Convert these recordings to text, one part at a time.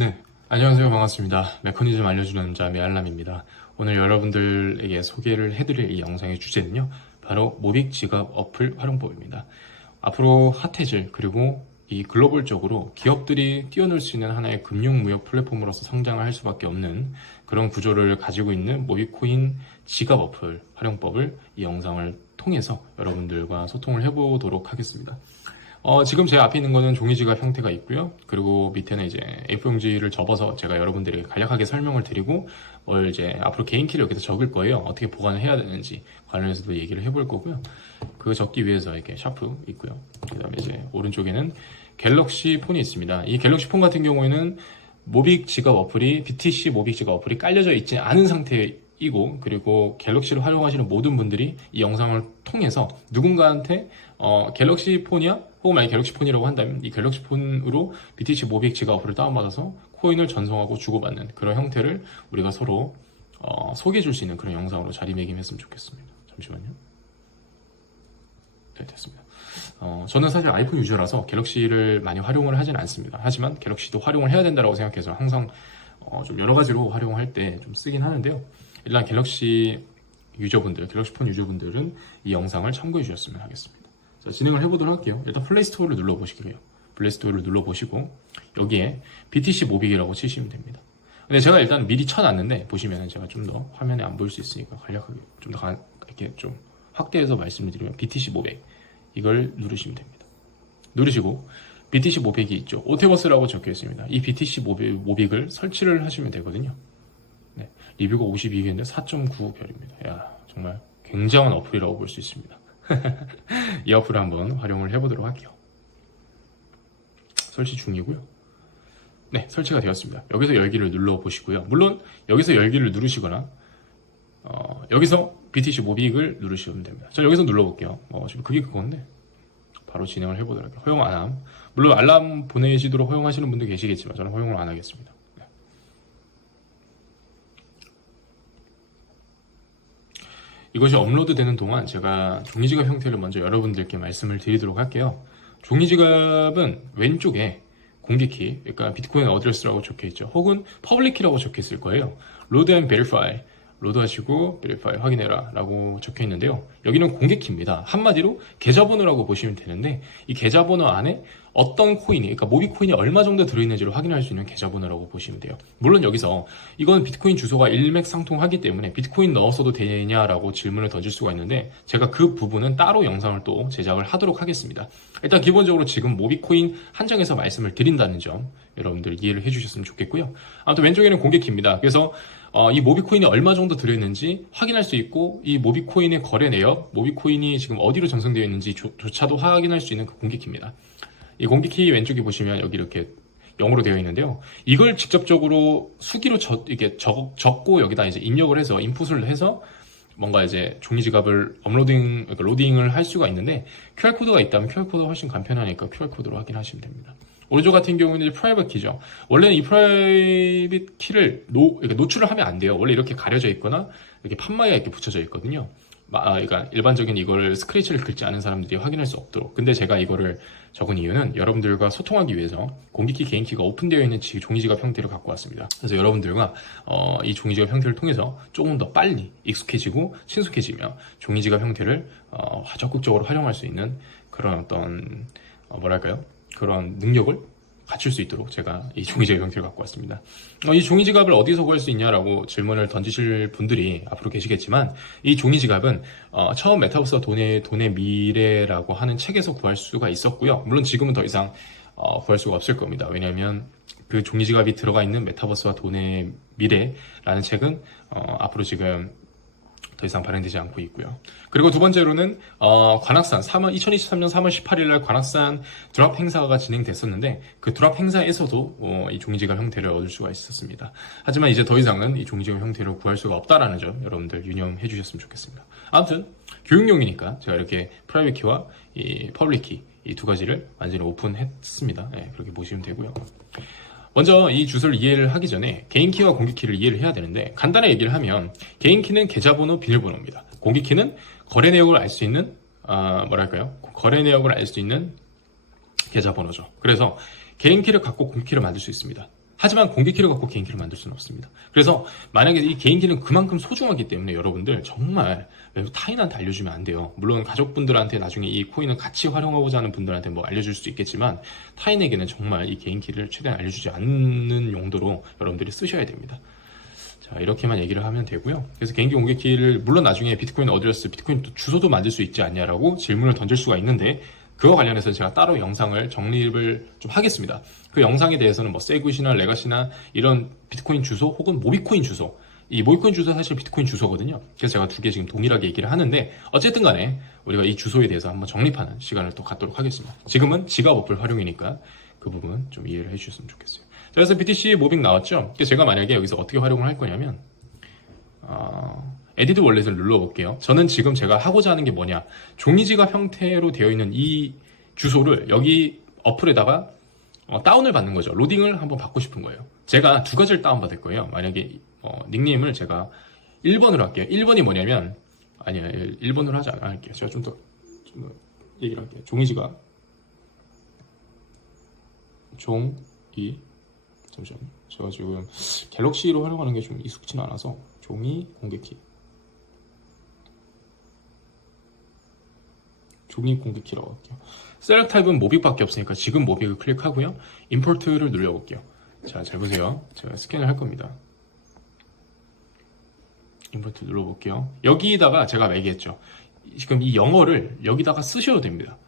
네, 안녕하세요. 반갑습니다. 메커니즘 알려주는 남자 메알람입니다. 오늘 여러분들에게 소개를 해드릴 이 영상의 주제는요, 바로 모빅 지갑 어플 활용법입니다. 앞으로 핫해질, 그리고 이 글로벌적으로 기업들이 뛰어놀 수 있는 하나의 금융무역 플랫폼으로서 성장을 할 수밖에 없는 그런 구조를 가지고 있는 모빅코인 지갑 어플 활용법을 이 영상을 통해서 여러분들과 소통을 해보도록 하겠습니다. 지금 제 앞에 있는 거는 종이지갑 형태가 있고요. 그리고 밑에는 이제 A4용지를 접어서 제가 여러분들에게 간략하게 설명을 드리고, 이제 앞으로 개인키를 여기서 적을 거예요. 어떻게 보관을 해야 되는지 관련해서도 얘기를 해볼 거고요. 그 적기 위해서 이렇게 샤프 있고요. 그 다음에 이제 오른쪽에는 갤럭시 폰이 있습니다. 이 갤럭시 폰 같은 경우에는 모빅 지갑 어플이, BTC 모빅 지갑 어플이 깔려져 있지 않은 상태이고, 그리고 갤럭시를 활용하시는 모든 분들이 이 영상을 통해서 누군가한테 갤럭시 폰이야? 혹은 만약 갤럭시 폰이라고 한다면 이 갤럭시 폰으로 BTC 모빅 지갑 어플을 다운받아서 코인을 전송하고 주고받는 그런 형태를 우리가 서로 소개해 줄 수 있는 그런 영상으로 자리매김했으면 좋겠습니다. 잠시만요. 네, 됐습니다. 저는 사실 아이폰 유저라서 갤럭시를 많이 활용을 하진 않습니다. 하지만 갤럭시도 활용을 해야 된다고 생각해서 항상 좀 여러 가지로 활용할 때 좀 쓰긴 하는데요. 일단 갤럭시 유저분들, 갤럭시 폰 유저분들은 이 영상을 참고해 주셨으면 하겠습니다. 자, 진행을 해보도록 할게요. 일단 플레이스토어를 눌러보시고요. 플레이스토어를 눌러보시고 여기에 BTC 모빅이라고 치시면 됩니다. 근데 제가 일단 미리 쳐놨는데 보시면은 제가 좀 더 화면에 안 보일 수 있으니까 간략하게 좀 더 이렇게 좀 확대해서 말씀을 드리면 BTC 모빅 이걸 누르시면 됩니다. 누르시고 BTC 모빅이 있죠. 오테버스라고 적혀 있습니다. 이 BTC 모빅을 설치를 하시면 되거든요. 네, 리뷰가 52개인데 4.9별입니다. 야, 정말 굉장한 어플이라고 볼 수 있습니다. 이 어플을 한번 활용을 해보도록 할게요. 설치 중이고요. 네, 설치가 되었습니다. 여기서 열기를 눌러보시고요. 물론 여기서 열기를 누르시거나 여기서 BTC 모빅을 누르시면 됩니다. 저 여기서 눌러볼게요. 지금 그게 그건데 바로 진행을 해보도록 할게요. 허용 안 함. 물론 알람 보내시도록 허용하시는 분도 계시겠지만 저는 허용을 안 하겠습니다. 네. 이것이 업로드 되는 동안 제가 종이지갑 형태를 먼저 여러분들께 말씀을 드리도록 할게요. 종이지갑은 왼쪽에 공개키, 그러니까 비트코인 어드레스라고 적혀있죠. 혹은 퍼블릭키라고 적혀있을 거예요. 로드 앤 베리파이, 로드하시고 베리파이 확인해라 라고 적혀있는데요. 여기는 공개키입니다. 한마디로 계좌번호라고 보시면 되는데 이 계좌번호 안에 어떤 코인이, 그러니까 모비코인이 얼마 정도 들어있는지를 확인할 수 있는 계좌번호라고 보시면 돼요. 물론 여기서 이건 비트코인 주소가 일맥상통하기 때문에 비트코인 넣었어도 되냐라고 질문을 던질 수가 있는데 제가 그 부분은 따로 영상을 또 제작을 하도록 하겠습니다. 일단 기본적으로 지금 모비코인 한정해서 말씀을 드린다는 점 여러분들 이해를 해주셨으면 좋겠고요. 아무튼 왼쪽에는 공개키입니다. 그래서 이 모비코인이 얼마 정도 들어있는지 확인할 수 있고 이 모비코인의 거래 내역, 모비코인이 지금 어디로 전송되어 있는지 조차도 확인할 수 있는 그 공개키입니다. 이 공개키 왼쪽에 보시면 여기 이렇게 0으로 되어 있는데요. 이걸 직접적으로 수기로 이렇게 적고 여기다 이제 입력을 해서 인풋을 해서 뭔가 이제 종이지갑을 그러니까 로딩을 할 수가 있는데 QR코드가 있다면 QR코드가 훨씬 간편하니까 QR코드로 확인하시면 됩니다. 오른쪽 같은 경우는 이제 프라이빗 키죠. 원래는 이 프라이빗 키를 이렇게 노출을 하면 안 돼요. 원래 이렇게 가려져 있거나 이렇게 판마에 이렇게 붙여져 있거든요. 그러니까 일반적인 이거를 스크래치를 긁지 않은 사람들이 확인할 수 없도록. 근데 제가 이거를 적은 이유는 여러분들과 소통하기 위해서 공개키, 개인키가 오픈되어 있는 종이지갑 형태를 갖고 왔습니다. 그래서 여러분들과 이 종이지갑 형태를 통해서 조금 더 빨리 익숙해지고 친숙해지며 종이지갑 형태를 적극적으로 활용할 수 있는 그런 어떤 뭐랄까요? 그런 능력을 갖출 수 있도록 제가 이 종이지갑 형태를 갖고 왔습니다. 이 종이지갑을 어디서 구할 수 있냐라고 질문을 던지실 분들이 앞으로 계시겠지만 이 종이지갑은 처음 메타버스와 돈의 미래라고 하는 책에서 구할 수가 있었고요. 물론 지금은 더 이상 구할 수가 없을 겁니다. 왜냐하면 그 종이지갑이 들어가 있는 메타버스와 돈의 미래라는 책은 앞으로 지금 더 이상 발행되지 않고 있고요. 그리고 두 번째로는 관악산 2023년 3월 18일 날 관악산 드랍 행사가 진행됐었는데 그 드랍 행사에서도 이 종이지갑 형태를 얻을 수가 있었습니다. 하지만 이제 더 이상은 이 종이지갑 형태를 구할 수가 없다라는 점 여러분들 유념해 주셨으면 좋겠습니다. 아무튼 교육용이니까 제가 이렇게 프라이빗 키와 이 퍼블릭 키 이 두 가지를 완전히 오픈했습니다. 네, 그렇게 보시면 되고요. 먼저 이 주소를 이해를 하기 전에 개인키와 공개키를 이해를 해야 되는데 간단하게 얘기를 하면 개인키는 계좌번호, 비밀번호입니다. 공개키는 거래 내역을 알 수 있는 거래 내역을 알 수 있는 계좌번호죠. 그래서 개인키를 갖고 공개키를 만들 수 있습니다. 하지만 공개키를 갖고 개인키를 만들 수는 없습니다. 그래서 만약에 이 개인키는 그만큼 소중하기 때문에 여러분들 정말 타인한테 알려주면 안 돼요. 물론 가족분들한테 나중에 이 코인을 같이 활용하고자 하는 분들한테 뭐 알려줄 수도 있겠지만 타인에게는 정말 이 개인키를 최대한 알려주지 않는 용도로 여러분들이 쓰셔야 됩니다. 자, 이렇게만 얘기를 하면 되고요. 그래서 개인기 공개키를 물론 나중에 비트코인 어드레스, 비트코인 주소도 만들 수 있지 않냐라고 질문을 던질 수가 있는데 그와 관련해서 제가 따로 영상을 정립을 좀 하겠습니다. 그 영상에 대해서는 뭐 세굿이나 레가시나 이런 비트코인 주소 혹은 모비코인 주소, 이 모비코인 주소 사실 비트코인 주소거든요. 그래서 제가 두 개 지금 동일하게 얘기를 하는데 어쨌든 간에 우리가 이 주소에 대해서 한번 정립하는 시간을 또 갖도록 하겠습니다. 지금은 지갑 어플 활용이니까 그 부분 좀 이해를 해주셨으면 좋겠어요. 자, 그래서 BTC 모빙 나왔죠? 제가 만약에 여기서 어떻게 활용을 할 거냐면 에디트 월렛을 눌러볼게요. 저는 지금 제가 하고자 하는 게 뭐냐, 종이지갑 형태로 되어 있는 이 주소를 여기 어플에다가 다운을 받는 거죠. 로딩을 한번 받고 싶은 거예요. 제가 두 가지를 다운받을 거예요. 만약에 닉네임을 제가 1번으로 할게요. 1번이 뭐냐면, 아니야, 1번으로 하지 않을게요. 제가 좀 더 얘기를 할게요. 종이지갑 종이, 잠시만요. 제가 지금 갤럭시로 활용하는 게 좀 익숙치는 않아서 종이 공개키, 종이 공개키라고 할게요. 셀렉 타입은 모빅밖에 없으니까 지금 모빅을 클릭하고요. 임포트를 눌러볼게요. 자, 잘 보세요. 제가 스캔을 할 겁니다. 임포트 눌러볼게요. 여기다가 제가 얘기했죠. 지금 이 영어를 여기다가 쓰셔도 됩니다.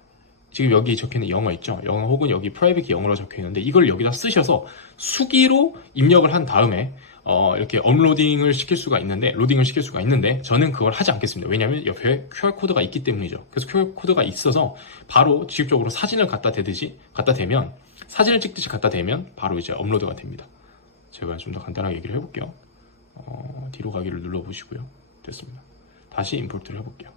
지금 여기 적혀있는 영어 있죠? 영어 혹은 여기 프라이빗 키 영어로 적혀있는데 이걸 여기다 쓰셔서 수기로 입력을 한 다음에 이렇게 업로딩을 시킬 수가 있는데, 로딩을 시킬 수가 있는데 저는 그걸 하지 않겠습니다. 왜냐하면 옆에 QR코드가 있기 때문이죠. 그래서 QR코드가 있어서 바로 직접적으로 사진을 갖다 대면, 사진을 찍듯이 갖다 대면 바로 이제 업로드가 됩니다. 제가 좀 더 간단하게 얘기를 해볼게요. 뒤로 가기를 눌러보시고요. 됐습니다. 다시 임포트를 해볼게요.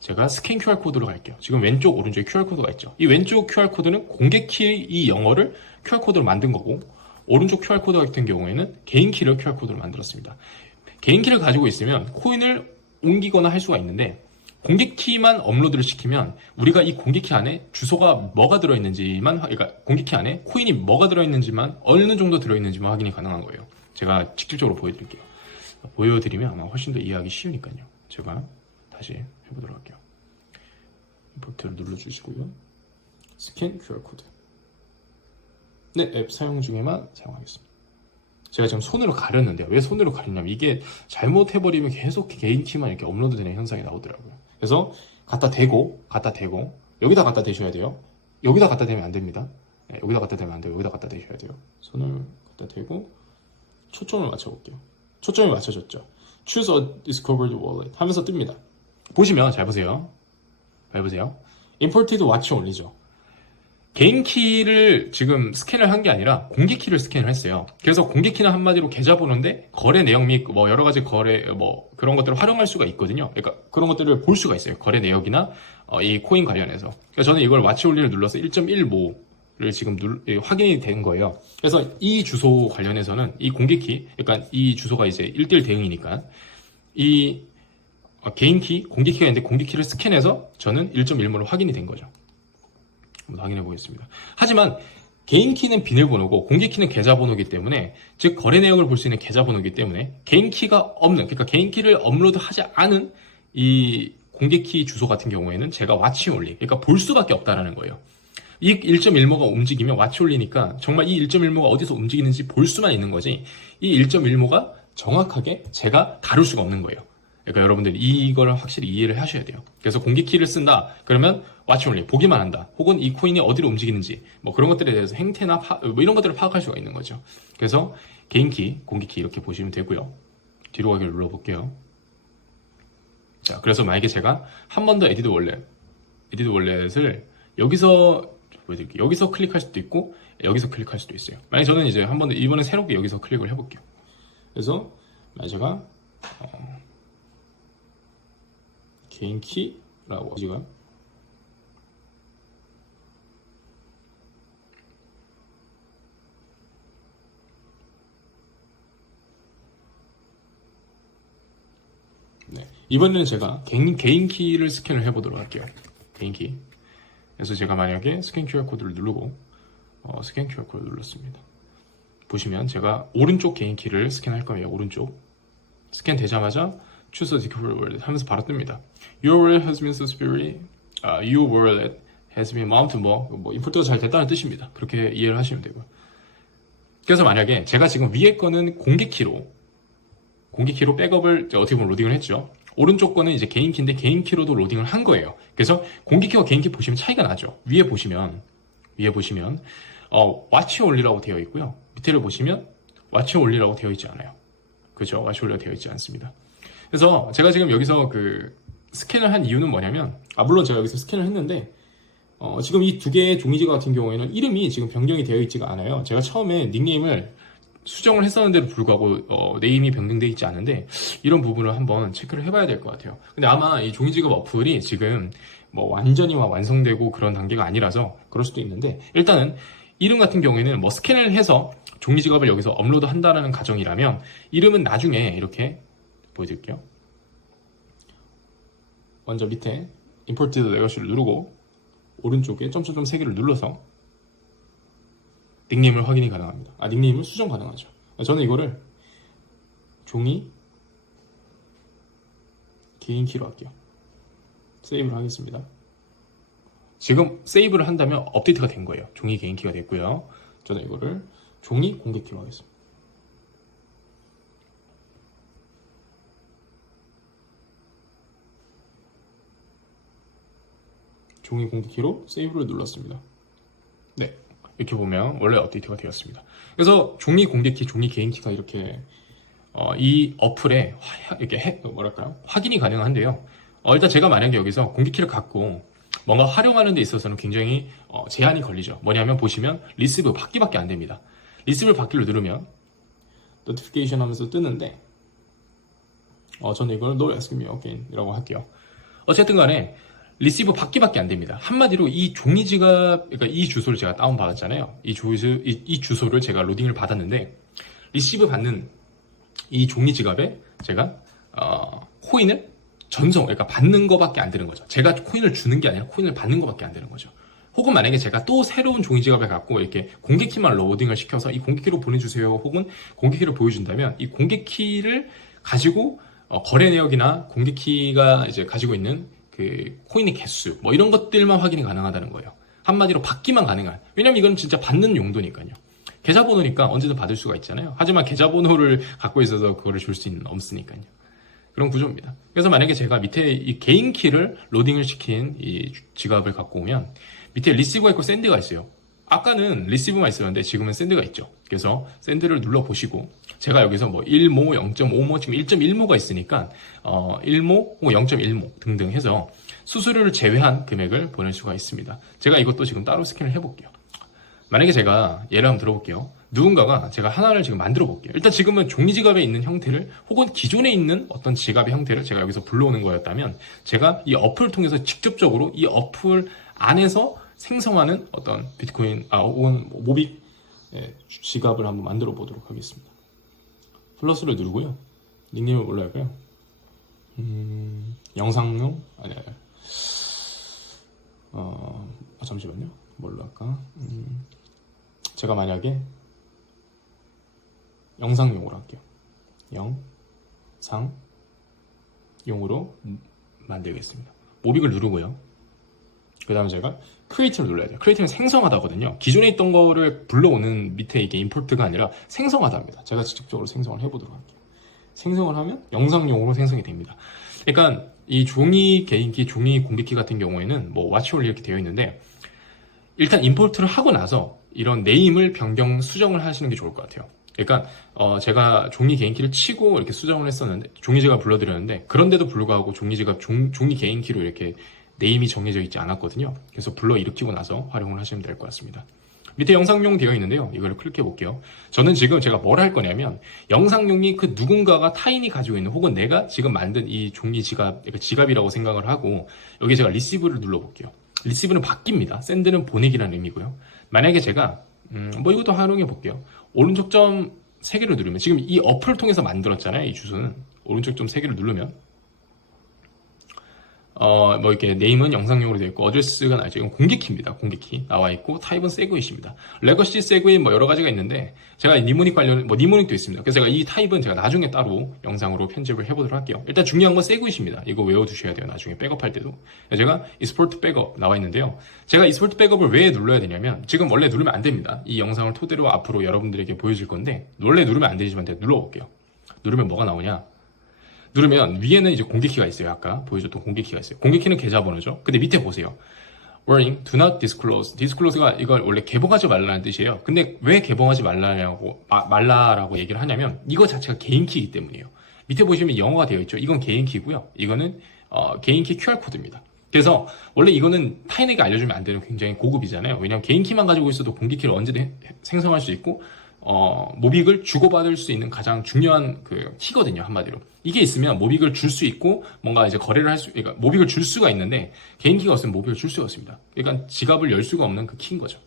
제가 스캔 QR코드로 갈게요. 지금 왼쪽 오른쪽에 QR코드가 있죠. 이 왼쪽 QR코드는 공개키 이 영어를 QR코드로 만든 거고, 오른쪽 QR코드 같은 경우에는 개인키를 QR코드로 만들었습니다. 개인키를 가지고 있으면 코인을 옮기거나 할 수가 있는데, 공개키만 업로드를 시키면 우리가 이 공개키 안에 주소가 뭐가 들어있는지만, 그러니까 공개키 안에 코인이 뭐가 들어있는지만, 어느 정도 들어있는지만 확인이 가능한 거예요. 제가 직접적으로 보여드릴게요. 보여드리면 아마 훨씬 더 이해하기 쉬우니까요. 제가 다시 해보도록 할게요. 임포트를 눌러주시고요. 스캔 QR코드. 네, 앱 사용 중에만 사용하겠습니다. 제가 지금 손으로 가렸는데요. 왜 손으로 가렸냐면 이게 잘못해버리면 계속 개인키만 이렇게 업로드되는 현상이 나오더라고요. 그래서 갖다 대고 여기다 갖다 대셔야 돼요. 여기다 갖다 대면 안 됩니다. 네, 여기다 갖다 대면 안 돼요. 여기다 갖다 대셔야 돼요. 손을 갖다 대고 초점을 맞춰볼게요. 초점이 맞춰졌죠. Choose a discovered wallet 하면서 뜹니다. 보시면 잘 보세요. Imported watch only죠. 개인 키를 지금 스캔을 한 게 아니라 공개 키를 스캔을 했어요. 그래서 공개 키는 한마디로 계좌번호인데 거래 내역 및 뭐 여러 가지 거래 뭐 그런 것들을 활용할 수가 있거든요. 그러니까 그런 것들을 볼 수가 있어요. 거래 내역이나 이 코인 관련해서. 그래서 저는 이걸 와치 올리를 눌러서 1.15를 지금 확인이 된 거예요. 그래서 이 주소 관련해서는 이 공개 키, 그러니까 이 주소가 이제 1대1 대응이니까 이 개인 키, 공개 키가 있는데 공개 키를 스캔해서 저는 1.1모로 확인이 된 거죠. 한번 확인해 보겠습니다. 하지만 개인 키는 비밀번호고 공개 키는 계좌번호이기 때문에, 즉 거래 내역을 볼 수 있는 계좌번호이기 때문에 개인 키가 없는, 그러니까 개인 키를 업로드하지 않은 이 공개 키 주소 같은 경우에는 제가 와치 올리, 그러니까 볼 수밖에 없다라는 거예요. 이 1.1모가 움직이면 와치 올리니까 정말 이 1.1모가 어디서 움직이는지 볼 수만 있는 거지, 이 1.1모가 정확하게 제가 다룰 수가 없는 거예요. 그러니까 여러분들 이걸 확실히 이해를 하셔야 돼요. 그래서 공개 키를 쓴다 그러면 와치 올리, 보기만 한다, 혹은 이 코인이 어디로 움직이는지 뭐 그런 것들에 대해서 행태나 뭐 이런 것들을 파악할 수가 있는 거죠. 그래서 개인 키, 공개 키 이렇게 보시면 되고요. 뒤로 가기를 눌러볼게요. 자, 그래서 만약에 제가 한 번 더 에디트 월렛을 여기서 보여드릴게요. 여기서 클릭할 수도 있고 여기서 클릭할 수도 있어요. 만약에 저는 이제 한 번 더 이번에 새롭게 여기서 클릭을 해볼게요. 그래서 만약에 제가 개인 키라고 지금 네, 이번에는 제가 개인 키를 스캔을 해보도록 할게요. 개인 키. 그래서 제가 만약에 스캔 QR 코드를 누르고 스캔 QR 코드를 눌렀습니다. 보시면 제가 오른쪽 개인 키를 스캔할 거예요. 오른쪽 스캔 되자마자 choose a secure word 하면서 바로 뜹니다. Your wallet has been suspicious. Your wallet has been mounted. 뭐 임포트가 잘 됐다는 뜻입니다. 그렇게 이해를 하시면 되고요. 그래서 만약에 제가 지금 위에 거는 공개키로 백업을 어떻게 보면 로딩을 했죠. 오른쪽 거는 이제 개인 키인데 개인 키로도 로딩을 한 거예요. 그래서 공개키와 개인 키 보시면 차이가 나죠. 위에 보시면 watch only라고 되어 있고요. 밑에를 보시면 watch only라고 되어 있지 않아요. 그죠? watch only가 되어 있지 않습니다. 그래서 제가 지금 여기서 그 스캔을 한 이유는 뭐냐면, 물론 제가 여기서 스캔을 했는데 지금 이 두 개의 종이지갑 같은 경우에는 이름이 지금 변경이 되어 있지가 않아요. 제가 처음에 닉네임을 수정을 했었는데도 불구하고 네임이 변경되어 있지 않은데, 이런 부분을 한번 체크를 해봐야 될 것 같아요. 근데 아마 이 종이지갑 어플이 지금 뭐 완전히 완성되고 그런 단계가 아니라서 그럴 수도 있는데, 일단은 이름 같은 경우에는 뭐 스캔을 해서 종이지갑을 여기서 업로드 한다는 가정이라면, 이름은 나중에 이렇게 보여드릴게요. 먼저 밑에 Imported Legacy를 누르고 오른쪽에 점점점 3개를 눌러서 닉네임을 확인이 가능합니다. 닉네임을 수정 가능하죠. 저는 이거를 종이 개인 키로 할게요. 세이브를 하겠습니다. 지금 세이브를 한다면 업데이트가 된 거예요. 종이 개인 키가 됐고요. 저는 이거를 종이 공개 키로 하겠습니다. 종이 공개 키로 세이브를 눌렀습니다. 네, 이렇게 보면 원래 업데이트가 되었습니다. 그래서 종이 공개키, 종이 개인키가 이렇게 이 어플에 이렇게 확인이 가능한데요. 일단 제가 만약에 여기서 공개키를 갖고 뭔가 활용하는 데 있어서는 굉장히 제한이 걸리죠. 뭐냐면 보시면 리시브 받기밖에 안 됩니다. 리시브 받기를 누르면 노티피케이션 하면서 뜨는데 저는 이걸 No ask me again 이라고 할게요. 어쨌든 간에 리시브 받기밖에 안 됩니다. 한마디로 이 종이지갑, 그러니까 이 주소를 제가 다운받았잖아요. 이 주소를 제가 로딩을 받았는데, 리시브 받는 이 종이지갑에 제가 코인을 그러니까 받는 거밖에 안 되는 거죠. 제가 코인을 주는 게 아니라 코인을 받는 거밖에 안 되는 거죠. 혹은 만약에 제가 또 새로운 종이지갑을 갖고 이렇게 공개키만 로딩을 시켜서 이 공개키로 보내주세요, 혹은 공개키를 보여준다면, 이 공개키를 가지고 거래 내역이나 공개키가 이제 가지고 있는 그 코인의 개수 뭐 이런 것들만 확인이 가능하다는 거예요. 한마디로 받기만 가능한. 왜냐면 이건 진짜 받는 용도니까요. 계좌번호니까 언제든 받을 수가 있잖아요. 하지만 계좌번호를 갖고 있어서 그거를 줄 수 있는 없으니까요. 그런 구조입니다. 그래서 만약에 제가 밑에 이 개인 키를 로딩을 시킨 이 지갑을 갖고 오면 밑에 리시브가 있고 샌드가 있어요. 아까는 리시브만 있었는데 지금은 샌드가 있죠. 그래서 샌드를 눌러보시고, 제가 여기서 뭐 1모, 0.5모, 지금 1.1모가 있으니까 1모 혹은 0.1모 등등 해서 수수료를 제외한 금액을 보낼 수가 있습니다. 제가 이것도 지금 따로 스캔을 해볼게요. 만약에 제가 예를 한번 들어볼게요. 누군가가 제가 하나를 지금 만들어 볼게요. 일단 지금은 종이지갑에 있는 형태를, 혹은 기존에 있는 어떤 지갑의 형태를 제가 여기서 불러오는 거였다면, 제가 이 어플을 통해서 직접적으로 이 어플 안에서 생성하는 어떤 비트코인 혹은 모빅 지갑을 한번 만들어 보도록 하겠습니다. 플러스를 누르고요. 닉네임을 뭘로 할까요? 영상용? 잠시만요. 뭘로 할까? 제가 만약에 영상용으로 할게요. 영상용으로 만들겠습니다. 모빅을 누르고요. 그 다음에 제가 크리에이트를 눌러야 돼요. 크리에이트는 생성하다거든요. 기존에 있던 거를 불러오는 밑에 이게 임포트가 아니라 생성하다입니다. 제가 직접적으로 생성을 해보도록 할게요. 생성을 하면 영상용으로 생성이 됩니다. 그러니까 이 종이 개인키, 종이 공개키 같은 경우에는 뭐 와치홀리 이렇게 되어 있는데, 일단 임포트를 하고 나서 이런 네임을 변경, 수정을 하시는 게 좋을 것 같아요. 그러니까 제가 종이 개인키를 치고 이렇게 수정을 했었는데, 종이지갑 불러드렸는데, 그런데도 불구하고 종이지갑 종이 개인키로 이렇게 네임이 정해져 있지 않았거든요. 그래서 불러 일으키고 나서 활용을 하시면 될 것 같습니다. 밑에 영상용 되어 있는데요. 이걸 클릭해 볼게요. 저는 지금 제가 뭘 할 거냐면, 영상용이 그 누군가가 타인이 가지고 있는, 혹은 내가 지금 만든 이 종이 지갑, 지갑이라고 생각을 하고, 여기 제가 리시브를 눌러 볼게요. 리시브는 받기입니다. 샌드는 보내기라는 의미고요. 만약에 제가 뭐 이것도 활용해 볼게요. 오른쪽 점 3개를 누르면, 지금 이 어플을 통해서 만들었잖아요. 이 주소는 오른쪽 점 3개를 누르면 뭐 이렇게 네임은 영상용으로 되어 있고 어드레스가 나와 있죠. 이건 공개키입니다. 공개키 나와 있고 타입은 세그윗입니다. 레거시 세그윗 뭐 여러 가지가 있는데 제가 니모닉 관련 뭐 니모닉도 있습니다. 그래서 제가 이 타입은 제가 나중에 따로 영상으로 편집을 해보도록 할게요. 일단 중요한 건 세그윗입니다. 이거 외워두셔야 돼요. 나중에 백업할 때도. 제가 이스포트 백업 나와 있는데요. 제가 이스포트 백업을 왜 눌러야 되냐면 지금 원래 누르면 안 됩니다. 이 영상을 토대로 앞으로 여러분들에게 보여줄 건데 원래 누르면 안 되지만 제가 눌러볼게요. 누르면 뭐가 나오냐? 누르면 위에는 이제 공개키가 있어요. 아까 보여줬던 공개키가 있어요. 공개키는 계좌번호죠. 근데 밑에 보세요. Warning, do not disclose. disclose가 이걸 원래 개봉하지 말라는 뜻이에요. 근데 왜 개봉하지 말라라고 얘기를 하냐면 이거 자체가 개인키이기 때문이에요. 밑에 보시면 영어가 되어 있죠. 이건 개인키고요. 이거는 개인키 QR코드입니다. 그래서 원래 이거는 타인에게 알려주면 안 되는 굉장히 고급이잖아요. 왜냐하면 개인키만 가지고 있어도 공개키를 언제든 생성할 수 있고 모빅을 주고받을 수 있는 가장 중요한 그 키거든요, 한마디로. 이게 있으면 모빅을 줄 수 있고, 뭔가 이제 거래를 그러니까 모빅을 줄 수가 있는데, 개인키가 없으면 모빅을 줄 수가 없습니다. 그러니까 지갑을 열 수가 없는 그 키인 거죠.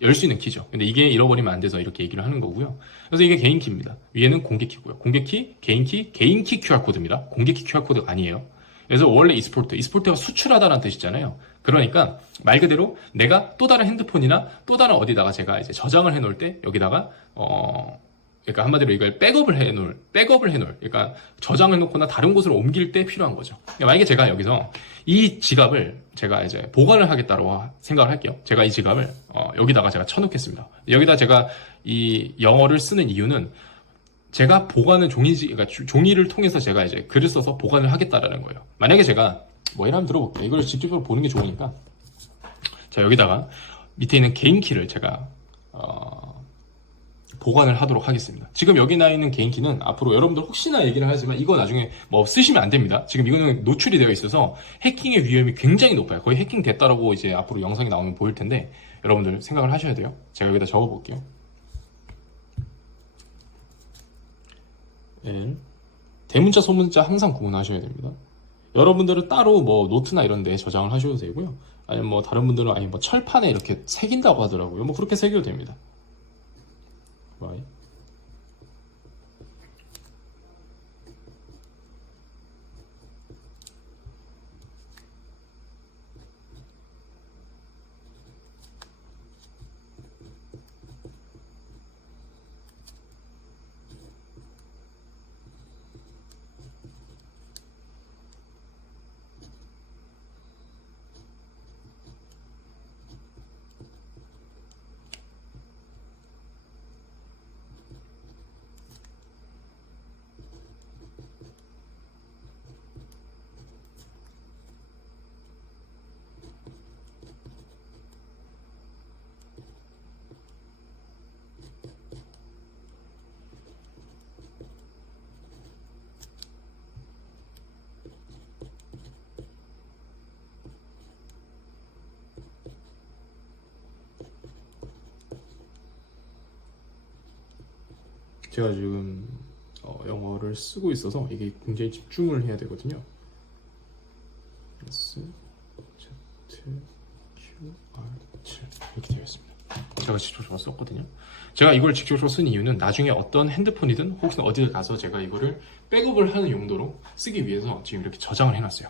열 수 있는 키죠. 근데 이게 잃어버리면 안 돼서 이렇게 얘기를 하는 거고요. 그래서 이게 개인키입니다. 위에는 공개키고요. 공개키, 개인키 QR코드입니다. 공개키 QR코드가 아니에요. 그래서 원래 e스포트가 수출하다라는 뜻이잖아요. 그러니까 말 그대로 내가 또 다른 핸드폰이나 또 다른 어디다가 제가 이제 저장을 해놓을 때 여기다가 그러니까 한마디로 이걸 백업을 해놓을, 그러니까 저장해놓거나 다른 곳으로 옮길 때 필요한 거죠. 만약에 제가 여기서 이 지갑을 제가 이제 보관을 하겠다고 생각을 할게요. 제가 이 지갑을 여기다가 제가 쳐놓겠습니다. 여기다 제가 이 영어를 쓰는 이유는 제가 보관은 그러니까 종이를 통해서 제가 이제 글을 써서 보관을 하겠다라는 거예요. 만약에 제가 뭐 이라 한번 들어볼게요. 이걸 직접적으로 보는 게 좋으니까. 자, 여기다가 밑에 있는 개인키를 제가 보관을 하도록 하겠습니다. 지금 여기 나 있는 개인키는 앞으로 여러분들 혹시나 얘기를 하지만 이거 나중에 뭐 쓰시면 안 됩니다. 지금 이거는 노출이 되어 있어서 해킹의 위험이 굉장히 높아요. 거의 해킹 됐다라고 이제 앞으로 영상이 나오면 보일 텐데 여러분들 생각을 하셔야 돼요. 제가 여기다 적어볼게요. 대문자, 소문자 항상 구분하셔야 됩니다. 여러분들은 따로 뭐 노트나 이런 데 저장을 하셔도 되고요. 아니면 뭐 다른 분들은 아니 뭐 철판에 이렇게 새긴다고 하더라고요. 뭐 그렇게 새겨도 됩니다. Y. 제가 지금 영어를 쓰고 있어서 이게 굉장히 집중을 해야 되거든요. S, Z, Q, R, 7 이렇게 되어 있습니다. 제가 직접적으로 썼거든요. 제가 이걸 직접적으로 쓴 이유는 나중에 어떤 핸드폰이든 혹은 어디를 가서 제가 이거를 백업을 하는 용도로 쓰기 위해서 지금 이렇게 저장을 해놨어요.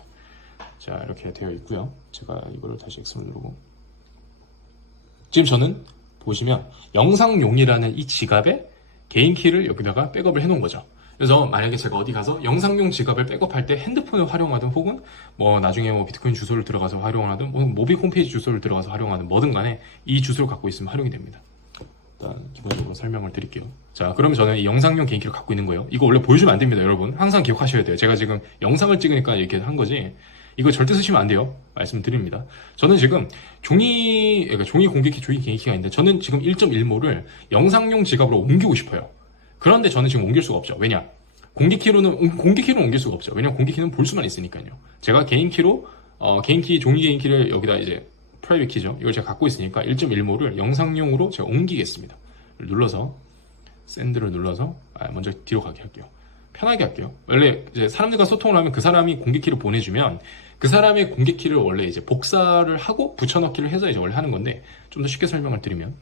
자, 이렇게 되어 있고요. 제가 이거를 다시 X를 누르고 지금 저는 보시면 영상용이라는 이 지갑에 개인키를 여기다가 백업을 해놓은 거죠. 그래서 만약에 제가 어디 가서 영상용 지갑을 백업할 때 핸드폰을 활용하든 혹은 뭐 나중에 뭐 비트코인 주소를 들어가서 활용하든 뭐 모빅 홈페이지 주소를 들어가서 활용하든 뭐든 간에 이 주소를 갖고 있으면 활용이 됩니다. 일단 기본적으로 설명을 드릴게요. 자, 그러면 저는 이 영상용 개인키를 갖고 있는 거예요. 이거 원래 보여주면 안 됩니다, 여러분. 항상 기억하셔야 돼요. 제가 지금 영상을 찍으니까 이렇게 한 거지 이거 절대 쓰시면 안 돼요. 말씀드립니다. 저는 지금 그러니까 종이 공개키, 종이 개인키가 있는데 저는 지금 1.1모를 영상용 지갑으로 옮기고 싶어요. 그런데 저는 지금 옮길 수가 없죠. 왜냐? 공개키로 옮길 수가 없죠. 왜냐면 공개키는 볼 수만 있으니까요. 제가 개인키로 개인키, 종이 개인키를 여기다 이제 프라이빗 키죠. 이걸 제가 갖고 있으니까 1.1모를 영상용으로 제가 옮기겠습니다. 눌러서 샌드를 눌러서 먼저 뒤로 가게 할게요. 편하게 할게요. 원래 이제 사람들과 소통을 하면 그 사람이 공개키를 보내주면 그 사람의 공개키를 원래 이제 복사를 하고 붙여넣기를 해서 이제 원래 하는 건데 좀 더 쉽게 설명을 드리면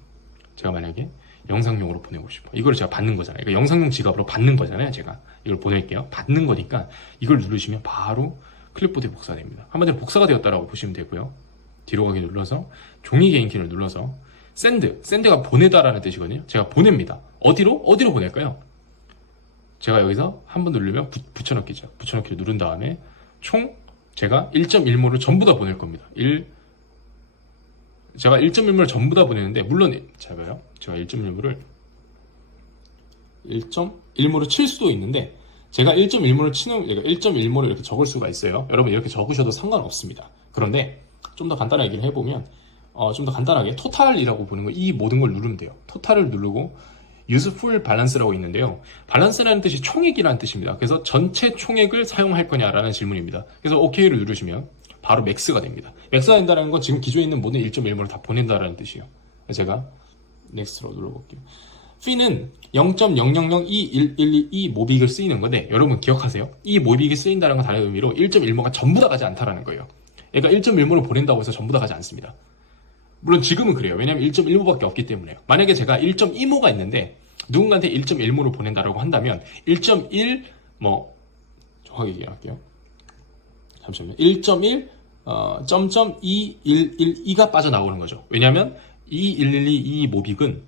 제가 만약에 영상용으로 보내고 싶어. 이걸 제가 받는 거잖아요. 그러니까 영상용 지갑으로 받는 거잖아요. 제가 이걸 보낼게요. 받는 거니까 이걸 누르시면 바로 클립보드에 복사가 됩니다. 한마디로 복사가 되었다라고 보시면 되고요. 뒤로 가기 눌러서 종이 개인키를 눌러서 샌드가 보내다라는 뜻이거든요. 제가 보냅니다. 어디로 보낼까요? 제가 여기서 한번 누르면 붙여넣기죠. 붙여넣기를 누른 다음에 총 제가 1.1모를 전부 다 보낼 겁니다. 제가 1.1모를 전부 다 보내는데, 물론 제가 1.1모를 1.1모를 칠 수도 있는데, 제가 1.1모를 이렇게 적을 수가 있어요. 여러분 이렇게 적으셔도 상관없습니다. 그런데 좀 더 간단하게 얘기를 해보면, 좀 더 간단하게 토탈이라고 보는 거, 이 모든 걸 누르면 돼요. 토탈을 누르고 useful balance라고 있는데요. 밸런스라는 뜻이 총액이라는 뜻입니다. 그래서 전체 총액을 사용할 거냐라는 질문입니다. 그래서 OK를 누르시면 바로 맥스가 됩니다. 맥스가 된다는 건 지금 기존에 있는 모든 1.1모를 다 보낸다라는 뜻이에요. 제가 넥스트로 눌러볼게요. fee는 0.00021122 모빅을 쓰이는 건데, 여러분 기억하세요. 이 모빅이 쓰인다는 건 다른 의미로 1.1모가 전부 다 가지 않다라는 거예요. 그러니까 1.1모를 보낸다고 해서 전부 다 가지 않습니다. 물론 지금은 그래요. 왜냐면 1.1모밖에 없기 때문에요. 만약에 제가 1.2모가 있는데 누군가한테 1.1모를 보낸다라고 한다면 1.1 정확하게 얘기할게요. 잠시만요. 1.1 .21112가 빠져나오는 거죠. 왜냐면 21122 모빅은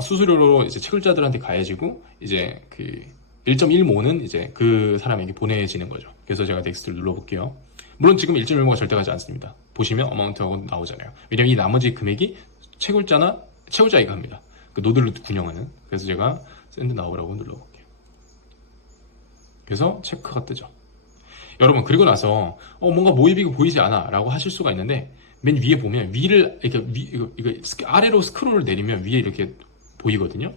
수수료로 이제 채굴자들한테 가해지고, 이제 그 1.1모는 이제 그 사람에게 보내지는 거죠. 그래서 제가 넥스트를 눌러볼게요. 물론 지금 1.1모가 절대 가지 않습니다. 보시면 어마운트하고 나오잖아요. 왜냐면 이 나머지 금액이 채굴자에게 합니다. 그 노드를 운영하는. 그래서 제가 샌드 나오라고 눌러볼게요. 그래서 체크가 뜨죠. 여러분, 그리고 나서 뭔가 모의비가 보이지 않아 라고 하실 수가 있는데, 맨 위에 보면 아래로 스크롤을 내리면 위에 이렇게 보이거든요.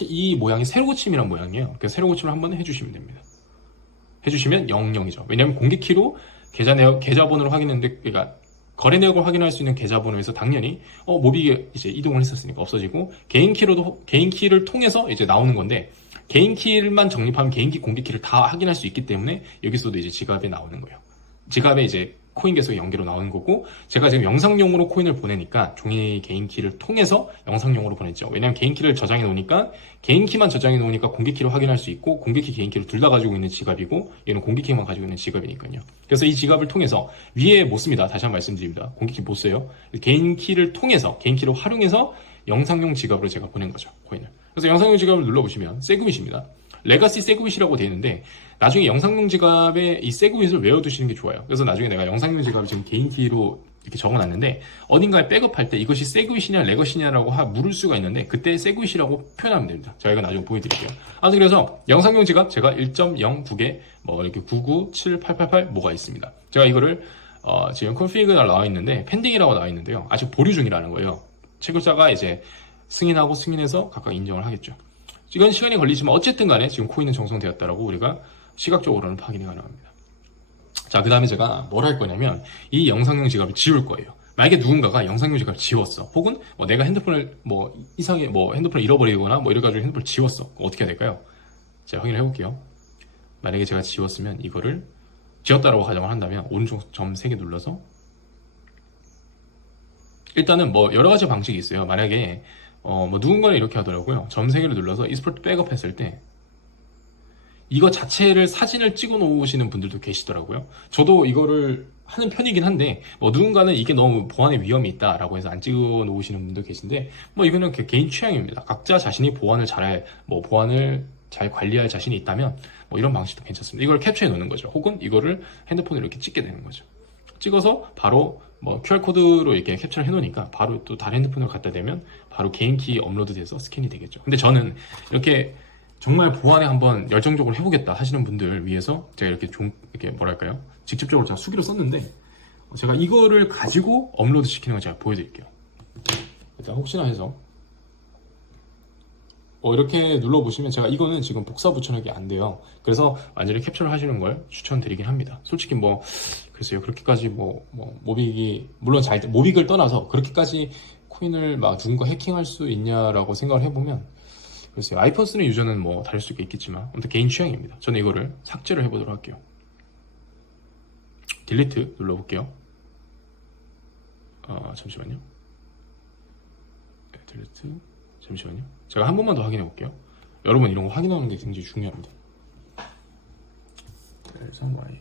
이 모양이 세로 고침이란 모양이에요. 그래서 세로 고침을 한번 해주시면 됩니다. 해주시면 00이죠. 왜냐면 공개키로 계좌번호를 확인했는데, 그러니까 거래 내역을 확인할 수 있는 계좌번호에서 당연히 모빅이 이제 이동을 했었으니까 없어지고, 개인키를 통해서 이제 나오는 건데, 개인키만 적립하면 개인키 공개키를 다 확인할 수 있기 때문에 여기서도 이제 지갑에 나오는 거예요. 지갑에 이제 코인 계속 연계로 나오는 거고, 제가 지금 영상용으로 코인을 보내니까 종이 개인키를 통해서 영상용으로 보냈죠. 왜냐면 개인키를 저장해 놓으니까, 개인키만 저장해 놓으니까 공개키를 확인할 수 있고, 공개키 개인키를 둘 다 가지고 있는 지갑이고, 얘는 공개키만 가지고 있는 지갑이니까요. 그래서 이 지갑을 통해서 위에 못 씁니다. 다시 한번 말씀드립니다. 공개키 못 써요. 개인키를 활용해서 영상용 지갑으로 제가 보낸 거죠, 코인을. 그래서 영상용 지갑을 눌러보시면 세그윗입니다. 레가시 세그윗이라고 되어 있는데, 나중에 영상용 지갑에 이 세그윗을 외워두시는 게 좋아요. 그래서 나중에 내가 영상용 지갑을 지금 개인키로 이렇게 적어놨는데, 어딘가에 백업할 때 이것이 세그윗이냐 레거시냐라고 물을 수가 있는데, 그때 세그윗이라고 표현하면 됩니다. 제가 이거 나중에 보여드릴게요. 아무튼 그래서 영상용 지갑 제가 1.02개 이렇게 9978888 뭐가 있습니다. 제가 이거를 지금 컨피그가 나와 있는데 펜딩이라고 나와 있는데요. 아직 보류 중이라는 거예요. 채굴자가 이제 승인해서 각각 인정을 하겠죠. 이건 시간이 걸리지만 어쨌든 간에 지금 코인은 정성되었다라고 우리가 시각적으로는 확인이 가능합니다. 자, 그 다음에 제가 뭘 할 거냐면 이 영상용 지갑을 지울 거예요. 만약에 누군가가 영상용 지갑을 지웠어. 혹은 내가 핸드폰을 핸드폰을 잃어버리거나 이래가지고 핸드폰을 지웠어. 어떻게 해야 될까요? 제가 확인을 해볼게요. 만약에 제가 지웠으면 이거를 지웠다라고 가정을 한다면 오른쪽 점 3개 눌러서, 일단은 여러 가지 방식이 있어요. 만약에 누군가는 이렇게 하더라고요. 점 3개를 눌러서 이스포트 백업 했을 때 이거 자체를 사진을 찍어 놓으시는 분들도 계시더라고요. 저도 이거를 하는 편이긴 한데, 누군가는 이게 너무 보안에 위험이 있다라고 해서 안 찍어 놓으시는 분도 계신데, 이거는 개인 취향입니다. 각자 자신이 보안을 잘 관리할 자신이 있다면 이런 방식도 괜찮습니다. 이걸 캡처해 놓는 거죠. 혹은 이거를 핸드폰으로 이렇게 찍게 되는 거죠. 찍어서 바로 QR코드로 이렇게 캡처를 해 놓으니까 바로 또 다른 핸드폰으로 갖다 대면 바로 개인키 업로드 돼서 스캔이 되겠죠. 근데 저는 이렇게 정말 보안에 한번 열정적으로 해보겠다 하시는 분들 위해서 제가 이렇게 직접적으로 제가 수기로 썼는데, 제가 이거를 가지고 업로드 시키는 걸 제가 보여드릴게요. 일단 혹시나 해서 이렇게 눌러보시면, 제가 이거는 지금 복사 붙여넣기 안 돼요. 그래서 완전히 캡처를 하시는 걸 추천드리긴 합니다. 솔직히 글쎄요, 그렇게까지 물론 모빅을 떠나서 그렇게까지 코인을 누군가 해킹할 수 있냐라고 생각을 해보면, 글쎄요, 아이폰 쓰는 유저는 다를 수 있겠지만 아무튼 개인 취향입니다. 저는 이거를 삭제를 해보도록 할게요. 딜리트 눌러볼게요. 잠시만요. 딜리트. 잠시만요. 제가 한 번만 더 확인해 볼게요. 여러분, 이런 거 확인하는 게 굉장히 중요합니다. L3Y.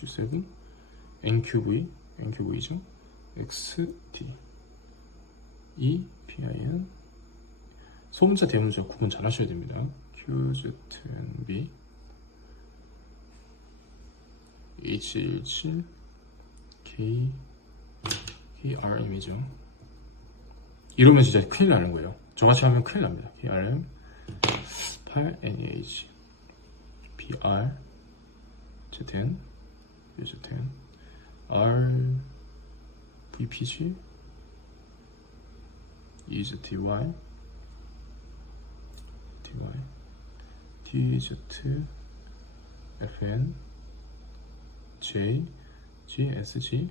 G7 NQV죠. XT PIN 소문자 대문자 구분 잘 하셔야 됩니다. QZNB H17 KRM이죠. 이러면 진짜 큰일 나는 거예요. 저같이 하면 큰일 납니다. KRM 8NEH PR ZN ZN RVPG EZTY DZFN J GSG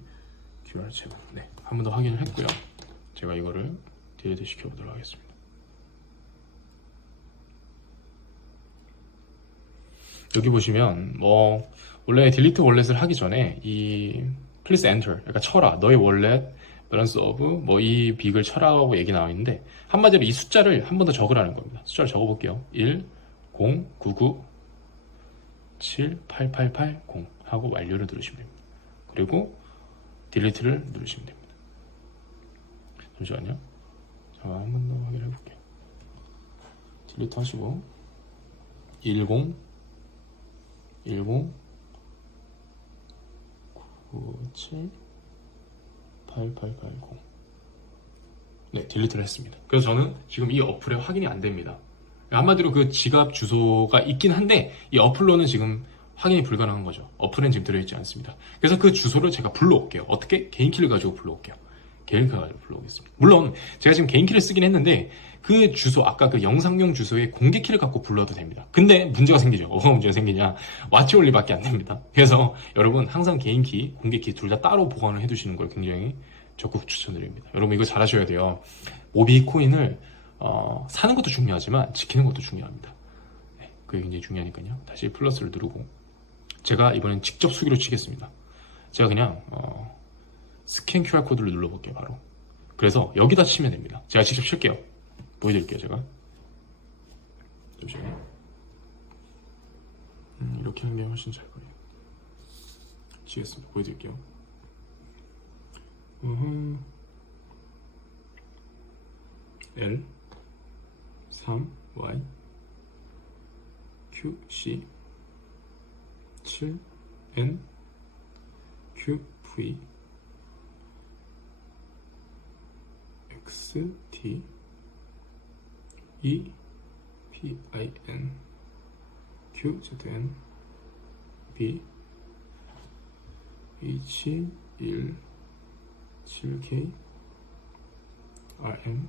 QR7. 네, 한 번 더 확인을 했고요. 제가 이거를 딜리트 시켜보도록 하겠습니다. 여기 보시면 원래 딜리트 월렛을 하기 전에 이 please enter, 그러니까 쳐라, 너의 월렛 balance of 이 빅을 쳐라고 얘기 나와 있는데, 한마디로 이 숫자를 한 번 더 적으라는 겁니다. 숫자를 적어볼게요. 1 0 9 9 7 8 8 8 0 하고 완료를 누르시면 됩니다. 그리고 딜리트를 누르시면 됩니다. 잠시만요. 자, 한 번 더 확인해 볼게요. 딜리트 하시고 10 97 8880. 네, 딜리트를 했습니다. 그래서 저는 지금 이 어플에 확인이 안 됩니다. 한마디로 그 지갑 주소가 있긴 한데 이 어플로는 지금 확인이 불가능한 거죠. 어플엔 지금 들어있지 않습니다. 그래서 그 주소를 제가 불러올게요. 어떻게? 개인키를 가지고 불러올게요. 개인키를 가지고 불러오겠습니다. 물론 제가 지금 개인키를 쓰긴 했는데 그 주소, 아까 그 영상용 주소에 공개키를 갖고 불러도 됩니다. 근데 문제가 생기죠. 뭐가 문제가 생기냐? 왓치올리밖에 안 됩니다. 그래서 여러분 항상 개인키, 공개키 둘 다 따로 보관을 해두시는 걸 굉장히 적극 추천드립니다. 여러분 이거 잘 하셔야 돼요. 모비 코인을 사는 것도 중요하지만 지키는 것도 중요합니다. 네, 그게 굉장히 중요하니까요. 다시 플러스를 누르고 제가 이번엔 직접 수기로 치겠습니다. 제가 그냥 스캔 QR 코드를 눌러볼게요. 바로. 그래서 여기다 치면 됩니다. 제가 직접 칠게요. 보여드릴게요. 제가 잠시만요. 이렇게 하는 게 훨씬 잘 보여요. 치겠습니다. 보여드릴게요. L 3 Y Q C 7 N Q V X T E P I N Q Z N B H 1 7 K R M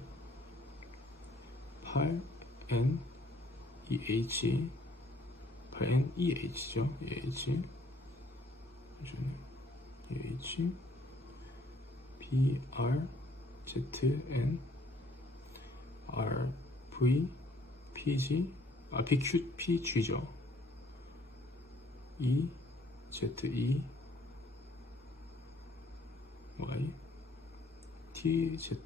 8 N E H 8N E H죠. E H B R Z N R V P G P Q P G죠. E Z E Y T Z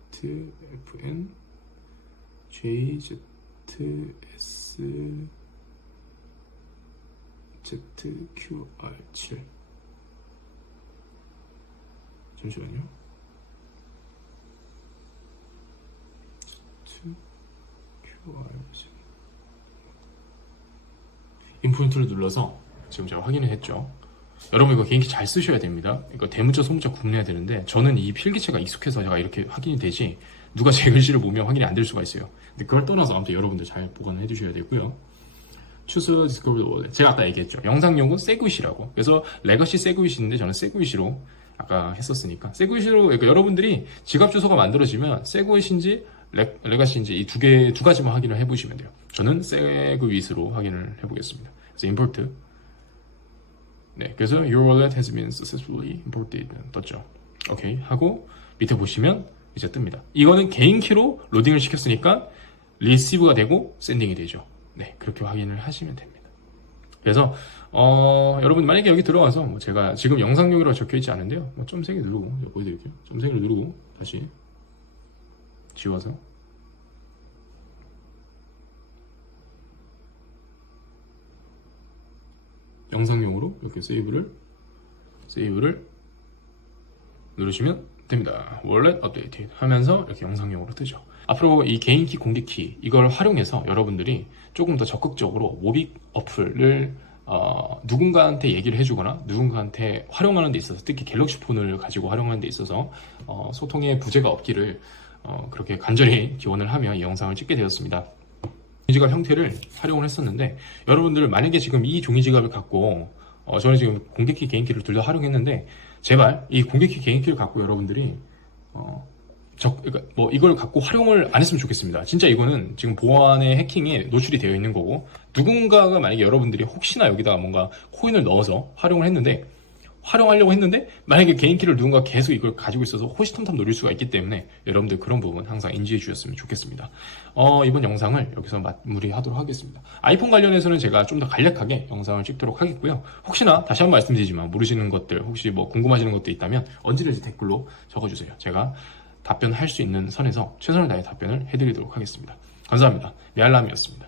F N J Z S Z Q R 7. 잠시만요. Z Q R 7. 인포인트를 눌러서 지금 제가 확인을 했죠. 여러분 이거 개인키 잘 쓰셔야 됩니다. 이거 대문자 소문자 구분해야 되는데 저는 이 필기체가 익숙해서 제가 이렇게 확인이 되지 누가 제 글씨를 보면 확인이 안 될 수가 있어요. 근데 그걸 떠나서 아무튼 여러분들 잘 보관해 두셔야 되고요. 추스 디스커버리 월렛, 제가 아까 얘기했죠. 영상용은 세그윗이라고. 그래서 레거시 세그윗인데 저는 세그윗으로 아까 했었으니까 세그윗으로, 그러니까 여러분들이 지갑 주소가 만들어지면 세그윗인지 레가시인지 이 두 가지만 확인을 해보시면 돼요. 저는 세그윗으로 확인을 해보겠습니다. 그래서 import. 네, 그래서 your wallet has been successfully imported 떴죠. 오케이 하고 밑에 보시면 이제 뜹니다. 이거는 개인키로 로딩을 시켰으니까 리시브가 되고 샌딩이 되죠. 네, 그렇게 확인을 하시면 됩니다. 그래서 여러분 만약에 여기 들어와서 제가 지금 영상용이라고 적혀있지 않은데요, 점 3개 누르고 제가 보여드릴게요. 점 3개를 누르고 다시 지워서 영상용으로 이렇게 세이브를 세이브를 누르시면 됩니다. 월렛 업데이트 하면서 이렇게 영상용으로 뜨죠. 앞으로 이 개인키 공개키 이걸 활용해서 여러분들이 조금 더 적극적으로 모빅 어플을 누군가한테 얘기를 해주거나 누군가한테 활용하는 데 있어서, 특히 갤럭시 폰을 가지고 활용하는 데 있어서 소통에 부재가 없기를 그렇게 간절히 기원을 하며 이 영상을 찍게 되었습니다. 종이지갑 형태를 활용을 했었는데, 여러분들 만약에 지금 이 종이지갑을 갖고 저는 지금 공개키 개인키를 둘 다 활용했는데, 제발 이 공개키 개인키를 갖고 여러분들이 그러니까 뭐 이걸 갖고 활용을 안 했으면 좋겠습니다. 진짜 이거는 지금 보안의 해킹에 노출이 되어 있는 거고, 누군가가 만약에 여러분들이 혹시나 여기다가 뭔가 코인을 넣어서 활용하려고 했는데 만약에 개인키를 누군가 계속 이걸 가지고 있어서 호시탐탐 노릴 수가 있기 때문에 여러분들 그런 부분 항상 인지해 주셨으면 좋겠습니다. 이번 영상을 여기서 마무리하도록 하겠습니다. 아이폰 관련해서는 제가 좀 더 간략하게 영상을 찍도록 하겠고요. 혹시나 다시 한번 말씀드리지만 모르시는 것들, 혹시 뭐 궁금하시는 것도 있다면 언제든지 댓글로 적어주세요. 제가 답변할 수 있는 선에서 최선을 다해 답변을 해드리도록 하겠습니다. 감사합니다. 메알람이었습니다.